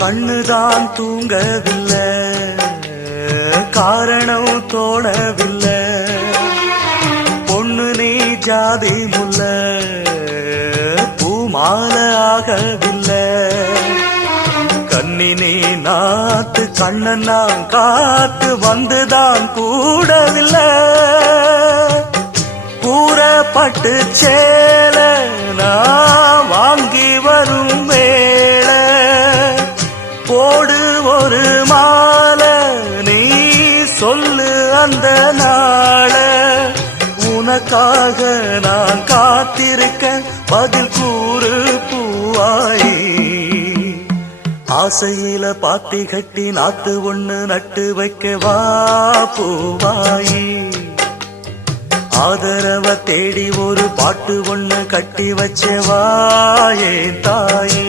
கண்ணுதான் தூங்கவில்லை, காரணம் தோணவில்லை. பொண்ணு நீ ஜாதி முல்ல, பூமால ஆகவில்லை. கண்ணி நீ நாத்து, கண்ணன் நான் காத்து வந்துதான் கூடவில்லை. கூறப்பட்டு சேல நான் வாங்கி வரும் வேள, போடு ஒரு மாலை நீ சொல்லு அந்த நாள. உனக்காக நான் காத்திருக்க பதில் கூறு பூவாயி. ஆசையில பாத்தி கட்டி நாத்து ஒண்ணு நட்டு வைக்க வா பூவாயி. ஆதரவ தேடி ஒரு பாட்டு ஒண்ணு கட்டி வச்ச வா என் தாயே.